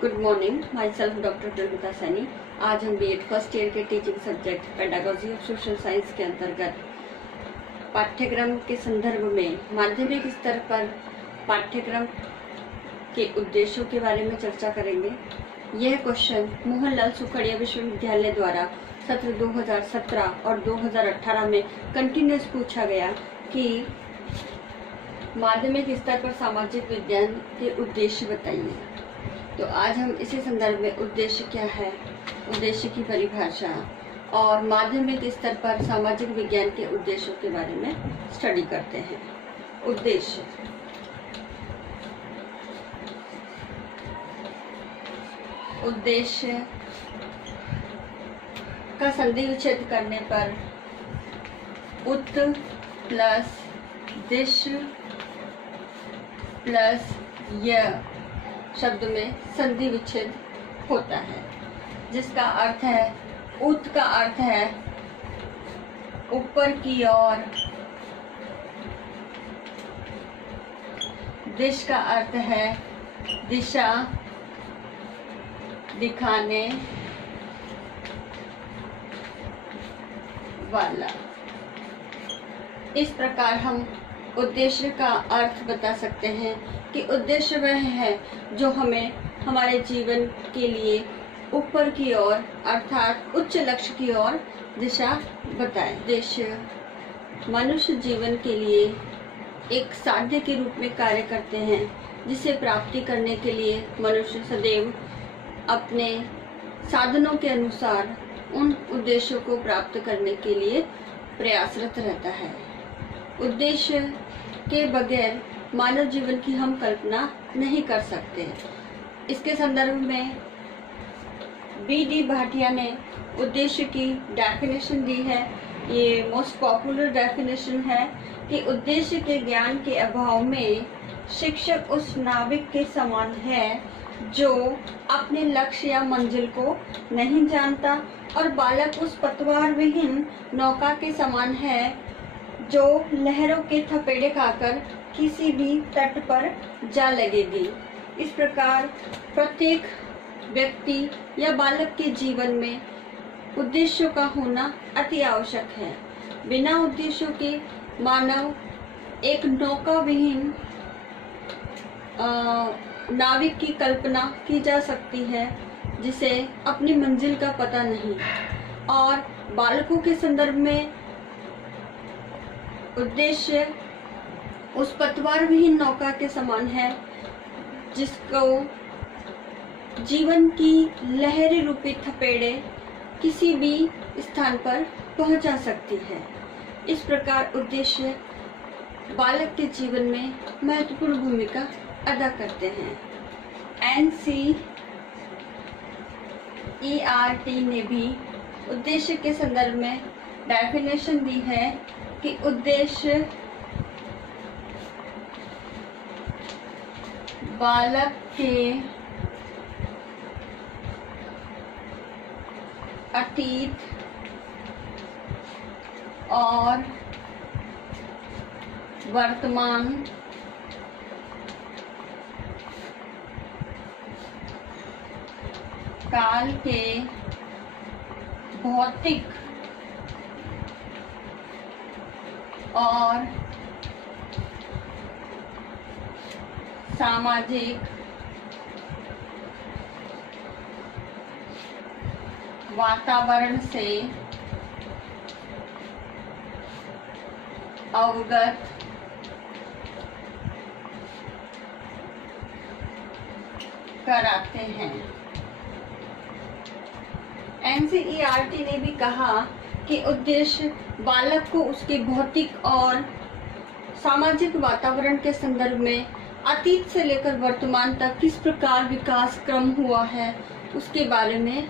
Good morning, my self doctor Pramita Saini. आज हम BEd first year के teaching subject pedagogy of social science के अंतर्गत पाठ्यक्रम के संदर्भ में माध्यमिक स्तर पर पाठ्यक्रम के उद्देश्यों के बारे में चर्चा करेंगे। यह क्वेश्चन मोहनलाल सुखड़िया विश्वविद्यालय द्वारा सत्र 2017 और 2018 में कंटिन्यूस पूछा गया कि माध्यमिक स्तर पर सामाजिक विज्ञान के उद्देश्य बताइए। तो आज हम इसी संदर्भ में उद्देश्य क्या है, उद्देश्य की परिभाषा और माध्यमिक स्तर पर सामाजिक विज्ञान के उद्देश्यों के बारे में स्टडी करते हैं। उद्देश्य उद्देश्य का संधि विच्छेद करने पर उत प्लस दिश प्लस य शब्द में संधि विच्छेद होता है, जिसका अर्थ है उत का अर्थ है ऊपर की ओर, दिश का अर्थ है दिशा दिखाने वाला। इस प्रकार हम उद्देश्य का अर्थ बता सकते हैं कि उद्देश्य वह है जो हमें हमारे जीवन के लिए ऊपर की ओर अर्थात उच्च लक्ष्य की ओर दिशा बताए। उद्देश्य मनुष्य जीवन के लिए एक साध्य के रूप में कार्य करते हैं, जिसे प्राप्ति करने के लिए मनुष्य सदैव अपने साधनों के अनुसार उन उद्देश्यों को प्राप्त करने के लिए प्रयासरत रहता है। उद्देश्य के बगैर मानव जीवन की हम कल्पना नहीं कर सकते। इसके संदर्भ में बी.डी. भाटिया ने उद्देश्य की डेफिनेशन दी है। ये मोस्ट पॉपुलर डेफिनेशन है कि उद्देश्य के ज्ञान के अभाव में शिक्षक उस नाविक के समान है जो अपने लक्ष्य या मंजिल को नहीं जानता, और बालक उस पतवार विहीन नौका के समान है जो लहरों के थपेड़े खाकर किसी भी तट पर जा लगेगी। इस प्रकार प्रत्येक व्यक्ति या बालक के जीवन में उद्देश्यों का होना अति आवश्यक है। बिना उद्देश्यों के मानव एक नौका विहीन नाविक की कल्पना की जा सकती है, जिसे अपनी मंजिल का पता नहीं। और बालकों के संदर्भ में उद्देश्य उस पतवार विहीन नौका के समान है जिसको जीवन की लहरी रूपी थपेड़े किसी भी स्थान पर पहुंचा सकती है। इस प्रकार उद्देश्य बालक के जीवन में महत्वपूर्ण भूमिका अदा करते हैं। NCERT ने भी उद्देश्य के संदर्भ में डेफिनेशन दी है कि उद्देश्य बालक के अतीत और वर्तमान काल के भौतिक और सामाजिक वातावरण से अवगत कराते हैं। NCERT ने भी कहा कि उद्देश्य बालक को उसके भौतिक और सामाजिक वातावरण के संदर्भ में अतीत से लेकर वर्तमान तक किस प्रकार विकास क्रम हुआ है उसके बारे में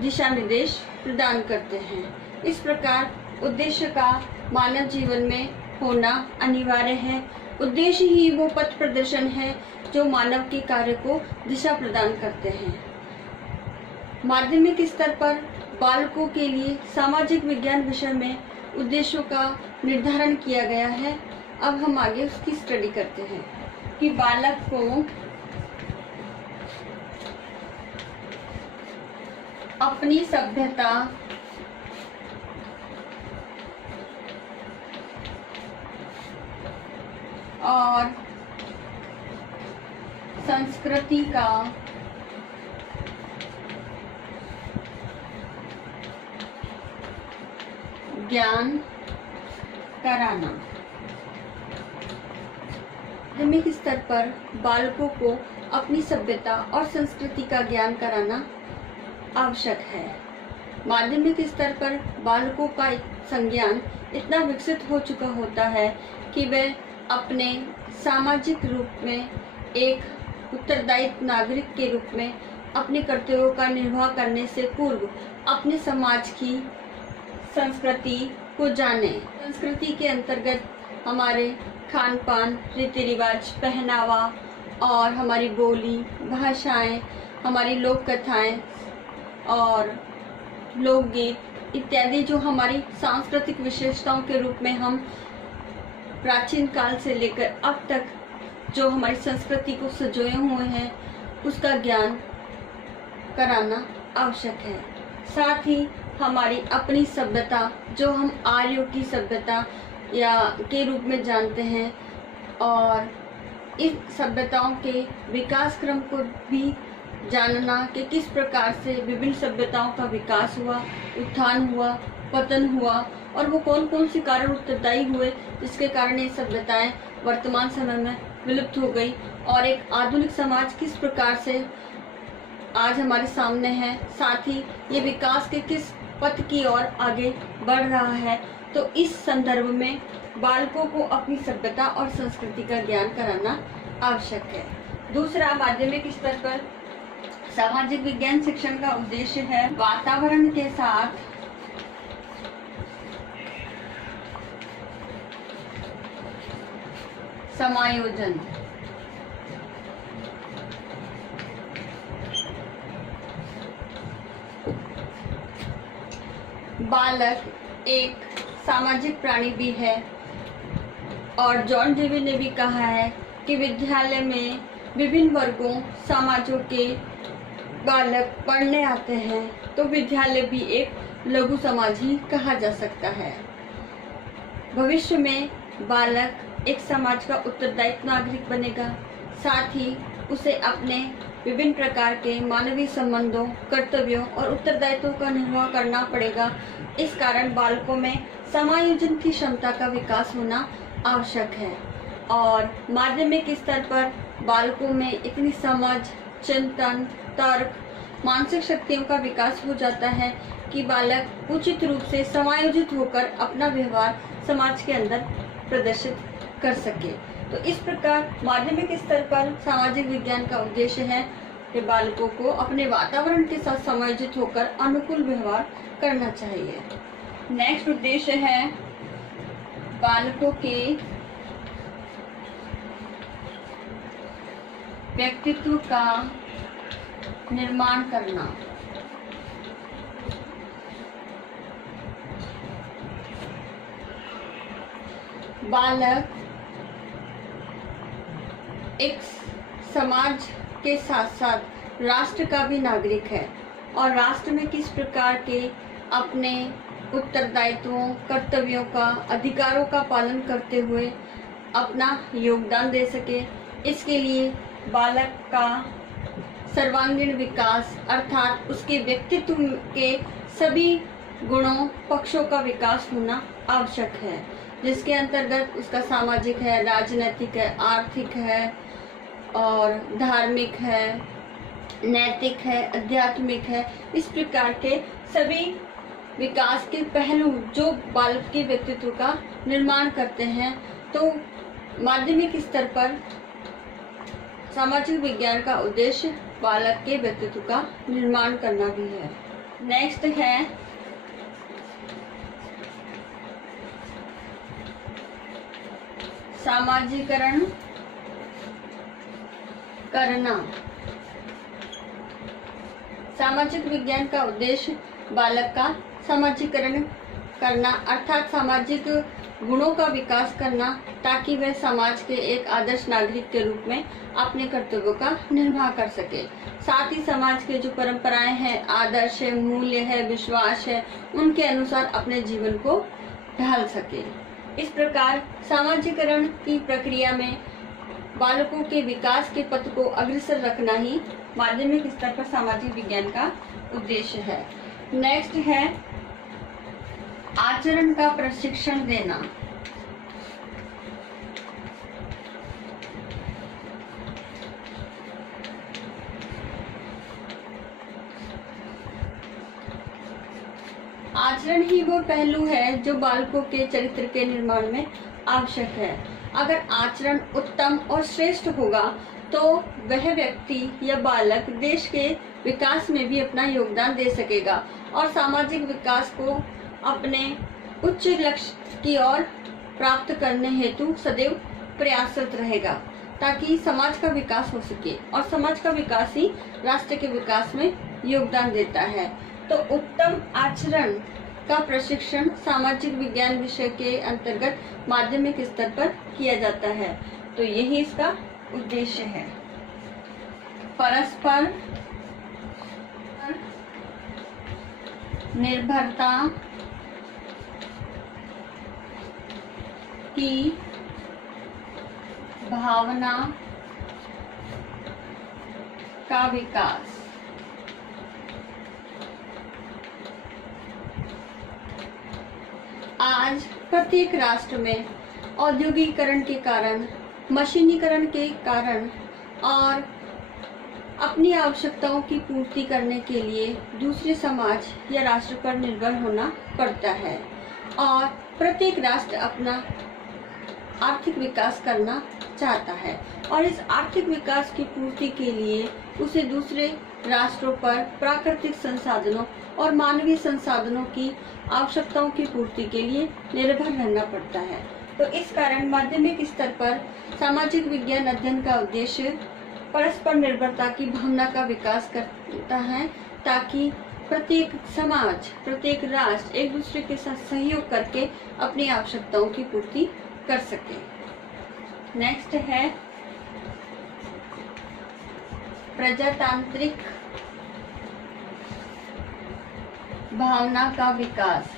दिशा निर्देश प्रदान करते हैं। इस प्रकार उद्देश्य का मानव जीवन में होना अनिवार्य है। उद्देश्य ही वो पथ प्रदर्शन है जो मानव के कार्य को दिशा प्रदान करते हैं। माध्यमिक स्तर पर बालकों के लिए सामाजिक विज्ञान विषय में उद्देश्यों का निर्धारण किया गया है। अब हम आगे उसकी स्टडी करते हैं कि बालक को अपनी सभ्यता और संस्कृति का ज्ञान कराना। माध्यमिक स्तर पर बालकों को अपनी सभ्यता और संस्कृति का ज्ञान कराना आवश्यक है। माध्यमिक स्तर पर बालकों का संज्ञान इतना विकसित हो चुका होता है कि वे अपने सामाजिक रूप में एक उत्तरदायी नागरिक के रूप में अपने कर्तव्यों का निर्वाह करने से पूर्व अपने समाज की संस्कृति को जाने। संस्कृति के अंतर्गत हमारे खान पान, रीति रिवाज, पहनावा और हमारी बोली, भाषाएं, हमारी लोक कथाएं और लोकगीत इत्यादि जो हमारी सांस्कृतिक विशेषताओं के रूप में हम प्राचीन काल से लेकर अब तक जो हमारी संस्कृति को संजोए हुए हैं उसका ज्ञान कराना आवश्यक है। साथ ही हमारी अपनी सभ्यता जो हम आर्यों की सभ्यता या के रूप में जानते हैं और इस सभ्यताओं के विकास क्रम को भी जानना कि किस प्रकार से विभिन्न सभ्यताओं का विकास हुआ, उत्थान हुआ, पतन हुआ और वो कौन कौन से कारण उत्तरदायी हुए जिसके कारण ये सभ्यताएं वर्तमान समय में विलुप्त हो गई और एक आधुनिक समाज किस प्रकार से आज हमारे सामने है। साथ ही ये विकास के किस पथ की ओर आगे बढ़ रहा है। तो इस संदर्भ में बालकों को अपनी सभ्यता और संस्कृति का ज्ञान कराना आवश्यक है। दूसरा, माध्यमिक स्तर पर सामाजिक विज्ञान शिक्षण का उद्देश्य है वातावरण के साथ समायोजन। बालक एक सामाजिक प्राणी भी है और जॉन डेवी ने भी कहा है कि विद्यालय में विभिन्न वर्गों समाजों के बालक पढ़ने आते हैं तो विद्यालय भी एक लघु समाज ही कहा जा सकता है। भविष्य में बालक एक समाज का उत्तरदायी नागरिक बनेगा। साथ ही उसे अपने विभिन्न प्रकार के मानवीय संबंधों, कर्तव्यों और उत्तरदायित्वों का निर्वाह करना पड़ेगा। इस कारण बालकों में समायोजन की क्षमता का विकास होना आवश्यक है और माध्यमिक स्तर पर बालकों में इतनी समझ, चिंतन, तर्क, मानसिक शक्तियों का विकास हो जाता है कि बालक उचित रूप से समायोजित होकर अपना व्यवहार समाज के अंदर प्रदर्शित कर सके। तो इस प्रकार माध्यमिक स्तर पर सामाजिक विज्ञान का उद्देश्य है कि बालकों को अपने वातावरण के साथ समायोजित होकर अनुकूल व्यवहार करना चाहिए। नेक्स्ट उद्देश्य है बालकों के व्यक्तित्व का निर्माण करना। बालक एक समाज के साथ साथ राष्ट्र का भी नागरिक है और राष्ट्र में किस प्रकार के अपने उत्तरदायित्वों, कर्तव्यों का, अधिकारों का पालन करते हुए अपना योगदान दे सके, इसके लिए बालक का सर्वांगीण विकास अर्थात उसके व्यक्तित्व के सभी गुणों, पक्षों का विकास होना आवश्यक है, जिसके अंतर्गत उसका सामाजिक है, राजनीतिक है, आर्थिक है और धार्मिक है, नैतिक है, आध्यात्मिक है। इस प्रकार के सभी विकास के पहलू जो बालक के व्यक्तित्व का निर्माण करते हैं। तो माध्यमिक स्तर पर सामाजिक विज्ञान का उद्देश्य बालक के व्यक्तित्व का निर्माण करना भी है। नेक्स्ट है सामाजिकरण करना। सामाजिक विज्ञान का उद्देश्य बालक का सामाजिकरण करना अर्थात सामाजिक गुणों का विकास करना, ताकि वह समाज के एक आदर्श नागरिक के रूप में अपने कर्तव्यों का निर्वाह कर सके। साथ ही समाज के जो परंपराएं हैं, आदर्श है, मूल्य है, विश्वास है, उनके अनुसार अपने जीवन को ढाल सके। इस प्रकार सामाजिकरण की प्रक्रिया में बालकों के विकास के पथ को अग्रसर रखना ही माध्यमिक स्तर पर सामाजिक विज्ञान का उद्देश्य है। नेक्स्ट है आचरण का प्रशिक्षण देना। आचरण ही वो पहलू है जो बालकों के चरित्र के निर्माण में आवश्यक है। अगर आचरण उत्तम और श्रेष्ठ होगा तो वह व्यक्ति या बालक देश के विकास में भी अपना योगदान दे सकेगा और सामाजिक विकास को अपने उच्च लक्ष्य की ओर प्राप्त करने हेतु सदैव प्रयासरत रहेगा, ताकि समाज का विकास हो सके। और समाज का विकास ही राष्ट्र के विकास में योगदान देता है। तो उत्तम आचरण का प्रशिक्षण सामाजिक विज्ञान विषय के अंतर्गत माध्यमिक स्तर पर किया जाता है। तो यही इसका उद्देश्य है। परस्पर निर्भरता की भावना का विकास। आज प्रत्येक राष्ट्र में औद्योगिकीकरण के कारण, मशीनीकरण के कारण और अपनी आवश्यकताओं की पूर्ति करने के लिए दूसरे समाज या राष्ट्र पर निर्भर होना पड़ता है और प्रत्येक राष्ट्र अपना आर्थिक विकास करना चाहता है और इस आर्थिक विकास की पूर्ति के लिए उसे दूसरे राष्ट्रों पर प्राकृतिक संसाधनों और मानवीय संसाधनों की आवश्यकताओं की पूर्ति के लिए निर्भर रहना पड़ता है। तो इस कारण माध्यमिक स्तर पर सामाजिक विज्ञान अध्ययन का उद्देश्य परस्पर निर्भरता की भावना का विकास करता है, ताकि प्रत्येक समाज, प्रत्येक राष्ट्र एक दूसरे के साथ सहयोग करके अपनी आवश्यकताओं की पूर्ति कर सके। नेक्स्ट है प्रजातांत्रिक भावना का विकास।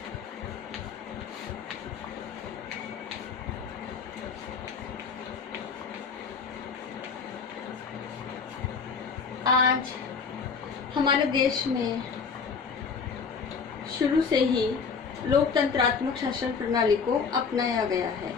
आज हमारे देश में शुरू से ही लोकतंत्रात्मक शासन प्रणाली को अपनाया गया है।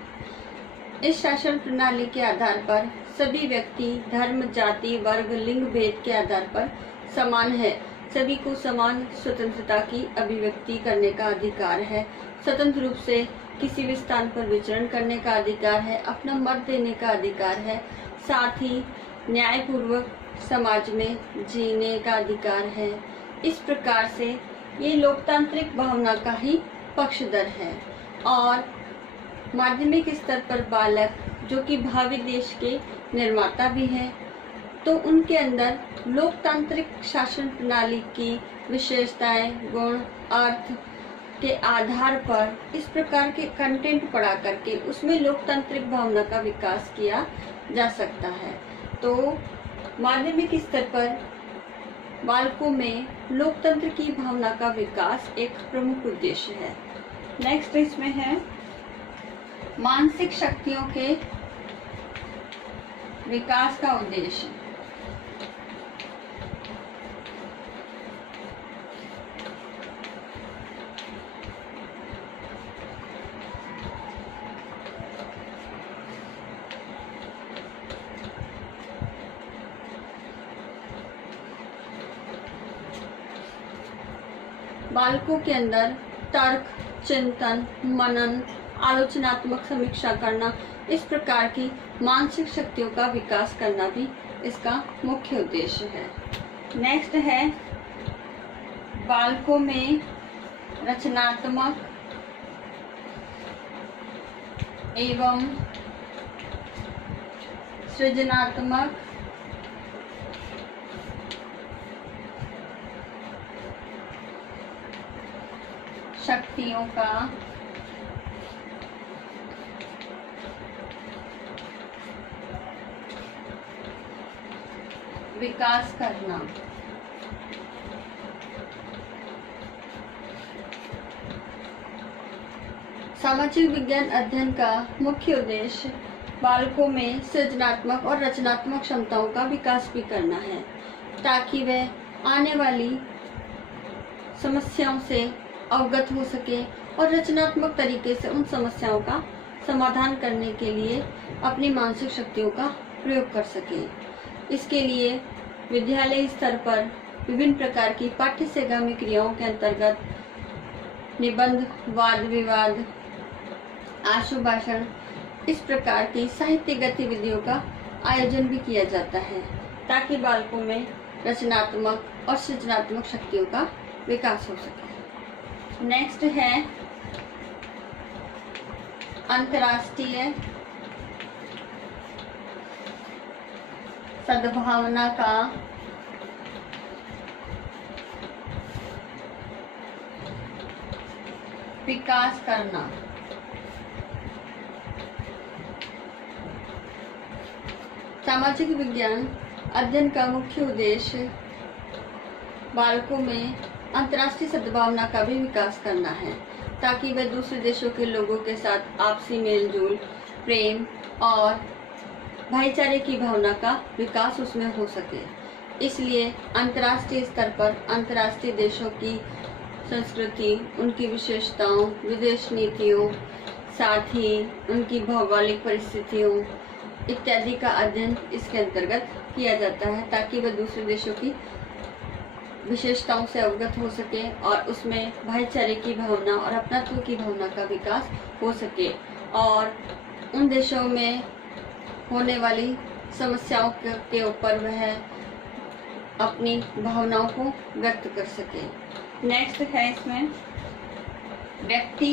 इस शासन प्रणाली के आधार पर सभी व्यक्ति धर्म, जाति, वर्ग, लिंग भेद के आधार पर समान है। सभी को समान स्वतंत्रता की अभिव्यक्ति करने का अधिकार है। स्वतंत्र रूप से किसी भी स्थान पर विचरण करने का अधिकार है। अपना मत देने का अधिकार है। साथ ही न्यायपूर्वक समाज में जीने का अधिकार है। इस प्रकार से ये लोकतांत्रिक भावना का ही पक्षधर है। और माध्यमिक स्तर पर बालक जो कि भावी देश के निर्माता भी हैं, तो उनके अंदर लोकतांत्रिक शासन प्रणाली की विशेषताएं, गुण, अर्थ के आधार पर इस प्रकार के कंटेंट पढ़ा करके उसमें लोकतांत्रिक भावना का विकास किया जा सकता है। तो माध्यमिक स्तर पर बालकों में लोकतंत्र की भावना का विकास एक प्रमुख उद्देश्य है। नेक्स्ट इसमें है मानसिक शक्तियों के विकास का उद्देश्य। बालकों के अंदर तर्क, चिंतन, मनन, आलोचनात्मक समीक्षा करना, इस प्रकार की मानसिक शक्तियों का विकास करना भी इसका मुख्य उद्देश्य है। नेक्स्ट है बालकों में रचनात्मक एवं सृजनात्मक शक्तियों का विकास करना। सामाजिक विज्ञान अध्ययन का मुख्य उद्देश्य बालकों में सृजनात्मक और रचनात्मक क्षमताओं का विकास भी करना है, ताकि वे आने वाली समस्याओं से अवगत हो सके और रचनात्मक तरीके से उन समस्याओं का समाधान करने के लिए अपनी मानसिक शक्तियों का प्रयोग कर सके। इसके लिए विद्यालय स्तर पर विभिन्न प्रकार की पाठ्य सेगामी क्रियाओं के अंतर्गत निबंध, वाद विवाद, आशुभाषण, इस प्रकार की साहित्य गतिविधियों का आयोजन भी किया जाता है, ताकि बालकों में रचनात्मक और सृजनात्मक शक्तियों का विकास हो सके। नेक्स्ट है अंतर्राष्ट्रीय सद्भावना का विकास करना। सामाजिक विज्ञान अध्ययन का मुख्य उद्देश्य बालकों में अंतर्राष्ट्रीय सद्भावना का भी विकास करना है, ताकि वे दूसरे देशों के लोगों के साथ आपसी मेलजोल, प्रेम और भाईचारे की भावना का विकास उसमें हो सके। इसलिए अंतर्राष्ट्रीय स्तर पर अंतर्राष्ट्रीय देशों की संस्कृति, उनकी विशेषताओं, विदेश नीतियों, साथ ही उनकी भौगोलिक परिस्थितियों इत्यादि का अध्ययन इसके अंतर्गत किया जाता है, ताकि वह दूसरे देशों की विशेषताओं से अवगत हो सके और उसमें भाईचारे की भावना और अपनत्व की भावना का विकास हो सके और उन देशों में होने वाली समस्याओं के ऊपर वह अपनी भावनाओं को व्यक्त कर सके। नेक्स्ट है इसमें व्यक्ति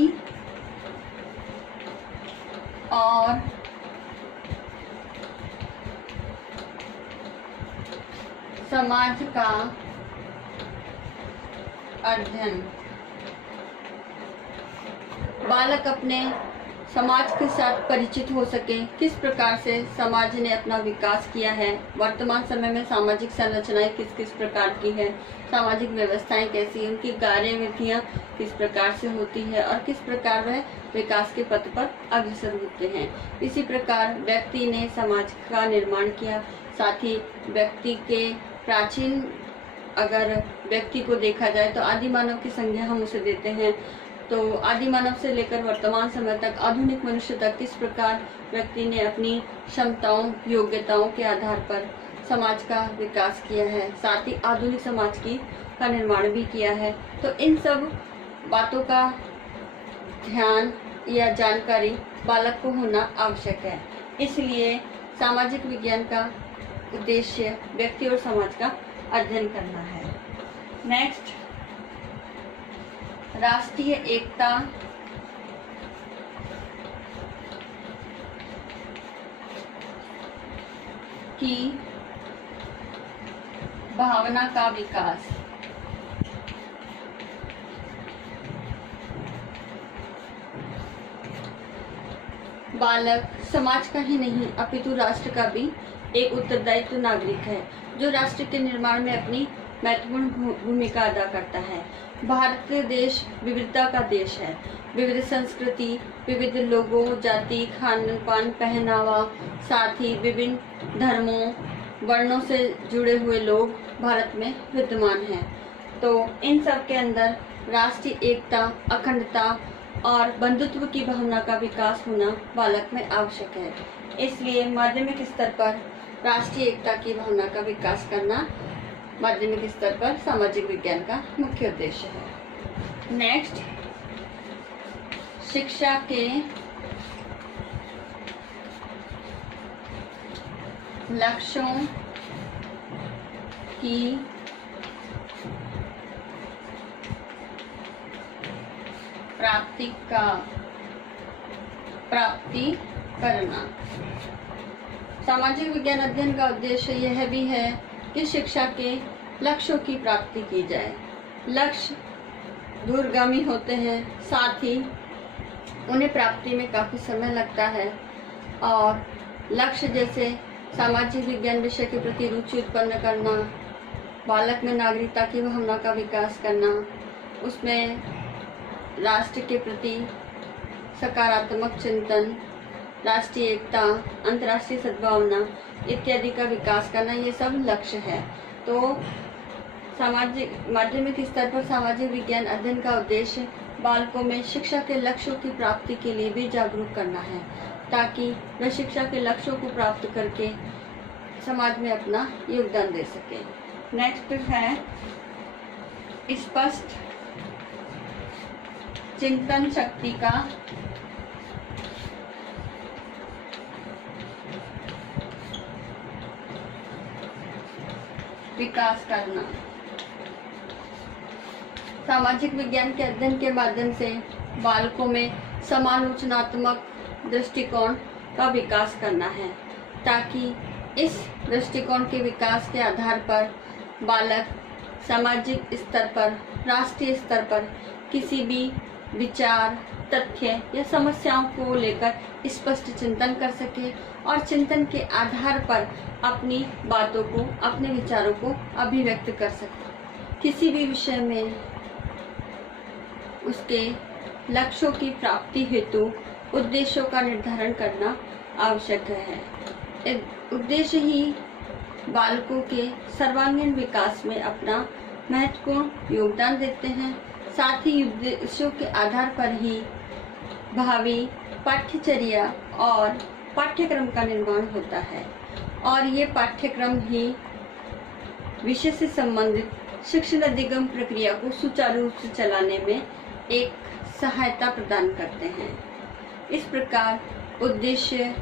और समाज का अध्ययन। बालक अपने समाज के साथ परिचित हो सके, किस प्रकार से समाज ने अपना विकास किया है, वर्तमान समय में सामाजिक संरचनाएं किस किस प्रकार की है, सामाजिक व्यवस्थाएं कैसी, उनकी कार्यविधियां किस प्रकार से होती है और किस प्रकार वह विकास के पथ पर अग्रसर होते हैं। इसी प्रकार व्यक्ति ने समाज का निर्माण किया। साथ ही व्यक्ति के प्राचीन अगर व्यक्ति को देखा जाए तो आदि मानव की संज्ञा हम उसे देते हैं। तो आदि मानव से लेकर वर्तमान समय तक, आधुनिक मनुष्य तक किस प्रकार व्यक्ति ने अपनी क्षमताओं, योग्यताओं के आधार पर समाज का विकास किया है, साथ ही आधुनिक समाज का निर्माण भी किया है। तो इन सब बातों का ध्यान या जानकारी बालक को होना आवश्यक है। इसलिए सामाजिक विज्ञान का उद्देश्य व्यक्ति और समाज का अध्ययन करना है। नेक्स्ट, राष्ट्रीय एकता की भावना का विकास। बालक समाज का ही नहीं अपितु राष्ट्र का भी एक उत्तरदायित्व नागरिक है, जो राष्ट्र के निर्माण में अपनी महत्वपूर्ण भूमिका अदा करता है। भारत देश विविधता का देश है। विविध संस्कृति, विविध लोगों, जाति, खान पान, पहनावा, साथ ही विभिन्न धर्मों, वर्णों से जुड़े हुए लोग भारत में विद्यमान हैं। तो इन सब के अंदर राष्ट्रीय एकता, अखंडता और बंधुत्व की भावना का विकास होना बालक में आवश्यक है। इसलिए माध्यमिक स्तर पर राष्ट्रीय एकता की भावना का विकास करना माध्यमिक स्तर पर सामाजिक विज्ञान का मुख्य उद्देश्य है। नेक्स्ट, शिक्षा के लक्ष्यों की प्राप्ति करना। सामाजिक विज्ञान अध्ययन का उद्देश्य यह भी है कि शिक्षा के लक्ष्यों की प्राप्ति की जाए। लक्ष्य दूरगामी होते हैं, साथ ही उन्हें प्राप्ति में काफ़ी समय लगता है। और लक्ष्य जैसे सामाजिक विज्ञान विषय के प्रति रुचि उत्पन्न करना, बालक में नागरिकता की भावना का विकास करना, उसमें राष्ट्र के प्रति सकारात्मक चिंतन, राष्ट्रीय एकता, अंतर्राष्ट्रीय सद्भावना इत्यादि का विकास करना, ये सब लक्ष्य है। तो सामाजिक माध्यमिक स्तर पर सामाजिक विज्ञान अध्ययन का उद्देश्य बालकों में शिक्षा के लक्ष्यों की प्राप्ति के लिए भी जागरूक करना है, ताकि वे शिक्षा के लक्ष्यों को प्राप्त करके समाज में अपना योगदान दे सके। नेक्स्ट है स्पष्ट चिंतन शक्ति का विकास करना। सामाजिक विज्ञान के अध्ययन के माध्यम से बालकों में समालोचनात्मक दृष्टिकोण का विकास करना है, ताकि इस दृष्टिकोण के विकास के आधार पर बालक सामाजिक स्तर पर, राष्ट्रीय स्तर पर किसी भी विचार, तथ्य या समस्याओं को लेकर स्पष्ट चिंतन कर सके और चिंतन के आधार पर अपनी बातों को, अपने विचारों को अभिव्यक्त कर सके। किसी भी विषय में उसके लक्ष्यों की प्राप्ति हेतु उद्देश्यों का निर्धारण करना आवश्यक है। उद्देश्य ही बालकों के सर्वांगीण विकास में अपना महत्वपूर्ण योगदान देते हैं। साथ ही उद्देश्यों के आधार पर ही भावी पाठ्यचर्या और पाठ्यक्रम का निर्माण होता है, और ये पाठ्यक्रम ही विषय से संबंधित शिक्षण अधिगम प्रक्रिया को सुचारू रूप से चलाने में एक सहायता प्रदान करते हैं। इस प्रकार उद्देश्य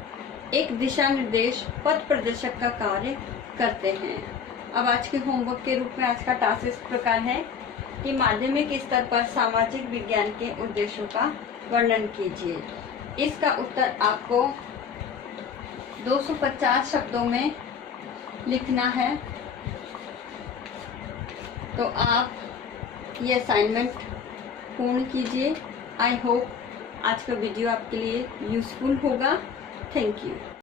एक दिशा निर्देश, पथ प्रदर्शक का कार्य करते हैं। अब आज के होमवर्क के रूप में आज का टास्क इस प्रकार है कि माध्यमिक स्तर पर सामाजिक विज्ञान के उद्देश्यों का वर्णन कीजिए। इसका उत्तर आपको 250 शब्दों में लिखना है। तो आप ये असाइनमेंट पूर्ण कीजिए। आई होप आज का वीडियो आपके लिए यूज़फुल होगा। Thank you.